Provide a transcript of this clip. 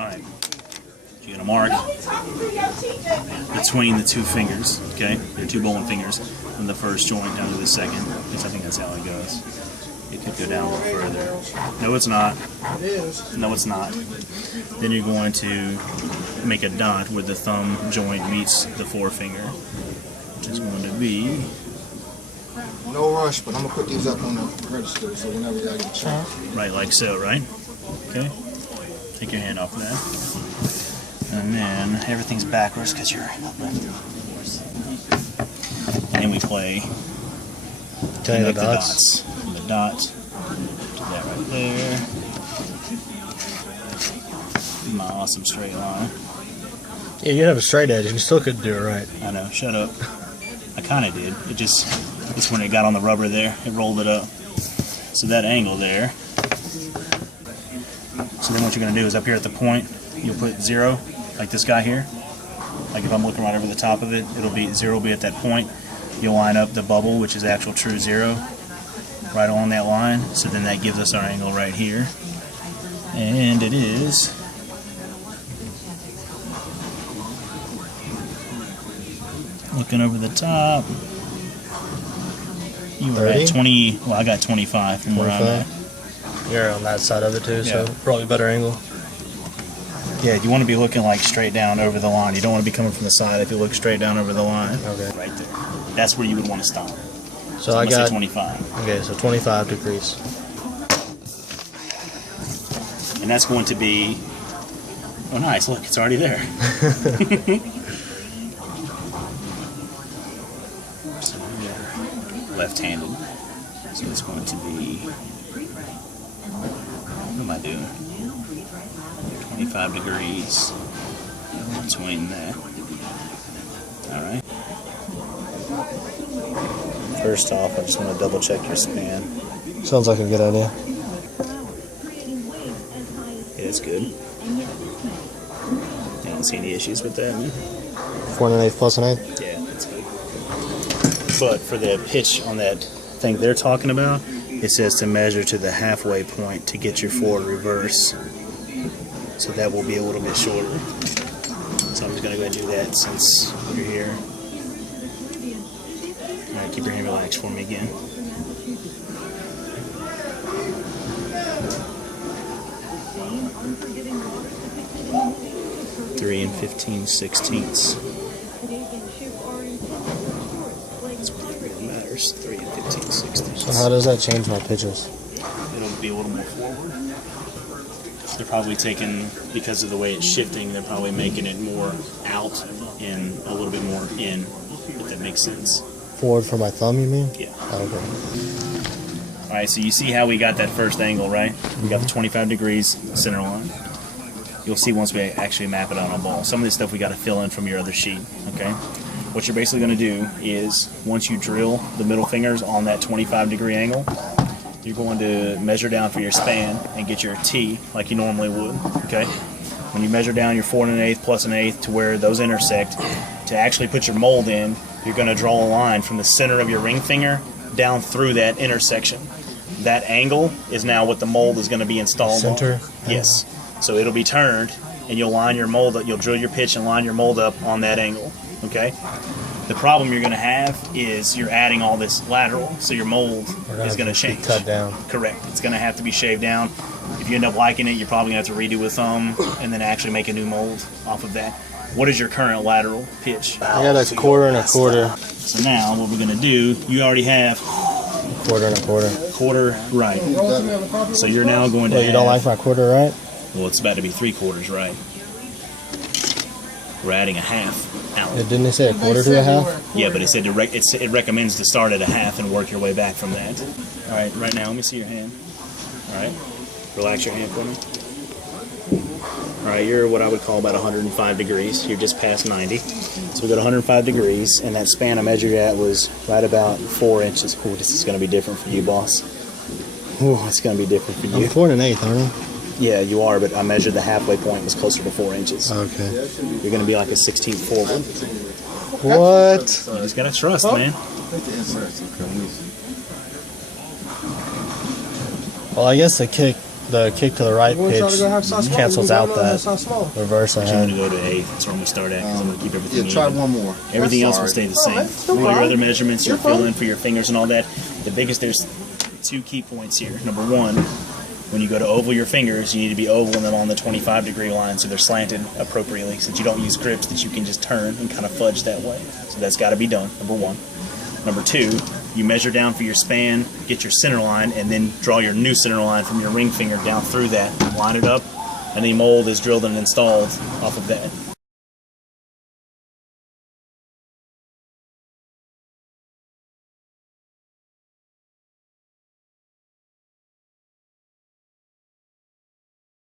Alright. You're going to mark between the two fingers, okay? There are two bowling fingers from the first joint down to the second. At least I think that's how it goes. It could go down a little further. No, it's not. No, it's not. Then you're going to make a dot where the thumb joint meets the forefinger, which is going to be... No rush, but I'm going to put these up on the register, so whenever y'all get a chance. Right, like so, right? Okay. Take your hand off of that. And then everything's backwards because you're left. And then we play the dots. From the dot to that right there. My awesome straight line. Yeah, you have a straight edge and you still couldn't do it right. I know, shut up. I kind of did. It's when it got on the rubber there, it rolled it up. So that angle there. So then what you're going to do is up here at the point, you'll put 0, like this guy here. Like if I'm looking right over the top of it, it'll be 0 will be at that point. You'll line up the bubble, which is actual true 0, right along that line. So then that gives us our angle right here. And it is... Looking over the top, you were 30? at 20. Well, I got 25 from where I'm at. You're on that side of it too, Yeah. so probably better angle. Yeah, you want to be looking like straight down over the line. You don't want to be coming from the side if you look straight down over the line. Okay. Right there. That's where you would want to stop. So I got 25. Okay, so 25 degrees. And that's going to be... Oh, nice. Look, it's already there. So you're left-handed. So it's going to be... What am I doing? 25 degrees between that. Alright. First off, I just want to double check your span. Sounds like a good idea. Yeah, it's good. I don't see any issues with that, man. 4 1/8 plus an 8? Yeah, that's good. But for the pitch on that thing they're talking about, it says to measure to the halfway point to get your forward reverse. So that will be a little bit shorter. So I'm just going to go ahead and do that since you're here. Alright, keep your hand relaxed for me again. Three and 15/16. That's what really matters. 3 and 15/16. So how does that change my pitches? It'll be a little more forward. They're probably taking, because of the way it's shifting, they're probably making it more out and a little bit more in, if that makes sense. Forward for my thumb, you mean? Yeah. Okay. Alright, so you see how we got that first angle, right? We got the 25 degrees center line. You'll see once we actually map it on a ball. Some of this stuff we got to fill in from your other sheet, okay? What you're basically going to do is, once you drill the middle fingers on that 25 degree angle, you're going to measure down for your span and get your T like you normally would, okay? When you measure down your 4 1/8 plus an 1/8 to where those intersect, to actually put your mold in, you're going to draw a line from the center of your ring finger down through that intersection. That angle is now what the mold is going to be installed Center? on. Yes. So it'll be turned, and you'll line your mold up, you'll drill your pitch and line your mold up on that angle, okay? The problem you're going to have is you're adding all this lateral, so your mold is going to change. Cut down. Correct. It's going to have to be shaved down. If you end up liking it, you're probably going to have to redo with thumb and then actually make a new mold off of that. What is your current lateral pitch? I got a 1/4 and a 1/4. So now what we're going to do, you already have 1/4 and a 1/4. 1/4 right. So you're now going to Well, you don't like my 1/4 right? Well, it's about to be 3/4 right. We're adding a half out. Didn't they say a 1/4 to a half? Yeah, but it said it recommends to start at a half and work your way back from that. All right, right now, let me see your hand. All right, relax your hand for me. All right, you're what I would call about 105 degrees. You're just past 90. So we got 105 degrees, and that span I measured at was right about 4 inches. Ooh, this is going to be different for you, boss. Ooh, it's going to be different for you. I'm 4 1/8, aren't I? Yeah, you are, but I measured the halfway point was closer to 4 inches. Okay. You're going to be like a 16th forward. What? You just got to trust, man. Well, I guess the kick The kick to the right You wanna try to pitch go half size small? cancels You out wanna go that half size small? reverse I'm going to ahead. go to 8. That's where I'm going to start at because I'm going to keep everything Yeah, try even. one more. Everything else will Sorry. stay the same. Alright, no All your problem. other measurements, you'll You're fill fine. in for your fingers and all that. The biggest, there's 2 key points here. Number 1, when you go to oval your fingers, you need to be ovaling them on the 25-degree line so they're slanted appropriately, since you don't use grips that you can just turn and kind of fudge that way. So that's got to be done, number 1. Number 2, you measure down for your span, get your center line, and then draw your new center line from your ring finger down through that. Line it up, and the mold is drilled and installed off of that.